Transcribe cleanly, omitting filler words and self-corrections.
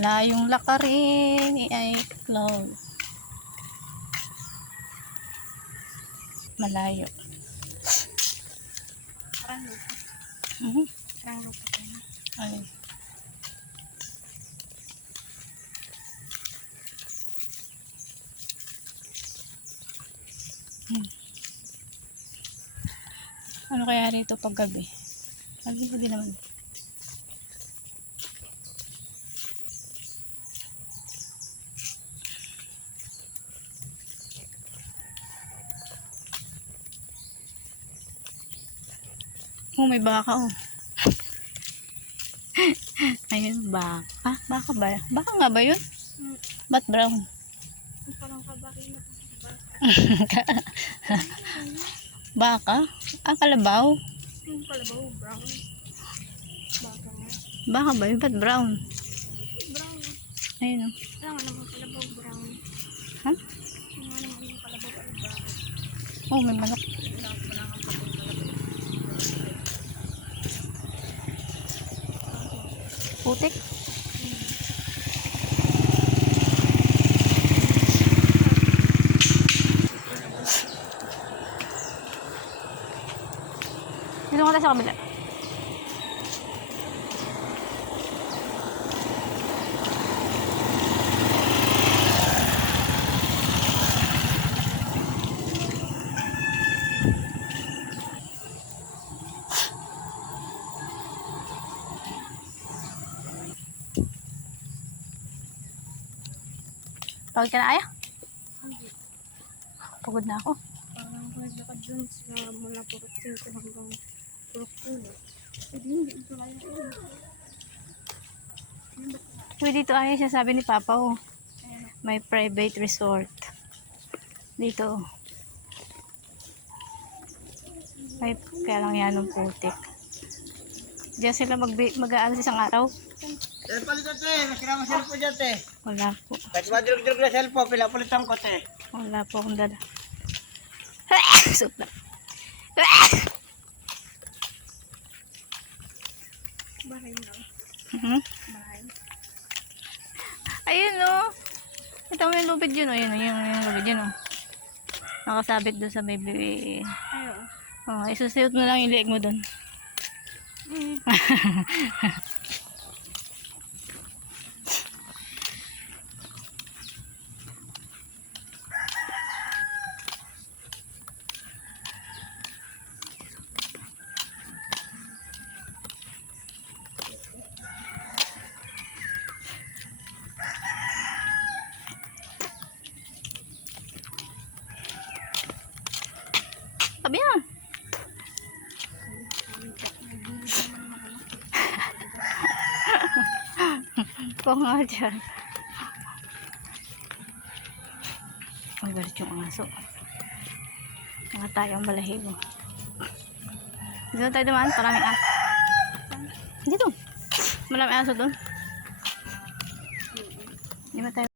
Layong lakarin ay cloud. Malayo. Parang lupa. Parang lupa tayo. Ay. Ano kaya rito pag gabi? Gabi naman. Oh, may baka oh. Ayun, baka. Baka ba? Baka nga ba yun? Ba't brown? Parang kabaki na. Baka? Ah, kalabaw. Yung kalabaw, brown. Baka nga. Baka ba yun? Ba't brown? Brown. Ayun oh. Wala nga naman kalabaw, brown. Ha? Wala nga naman yung kalabaw ay brown. Oh, may manok. Wala nga kalabaw. Putik. Dito nga tayo sa kabila. Pagod ka na, Aya? Hindi. Pagod na ako. Parang naglakad dun sa mula Purok 5 hanggang Purok 1. Hindi ito kaya yun. Uy, dito Aya siya sabi ni Papa oh. May private resort. Dito. May kaya lang yan ng putik. Diyan sila mag-aan sa isang araw. Cellphone dito, te. Masira mo cellphone dyan, te. Wala po. Kahit madurog-durog na cellphone, pinapalitan ko, te. Wala po akong dala. Supla. Bahay daw. Bahay. Ayun oh. Ito mo yung lubid yun oh. Ayun oh. Yung lubid yun oh. Nakasabit doon sa baby. Ayo. Oh, isusiyot mo lang yung liig mo doon. Sabi na. Ikaw nga dyan. Ang galit yung aso. Mga tayong balahibo. Dito tayo dumaan. Maraming aso. Dito. Maraming aso doon. Hindi ba tayo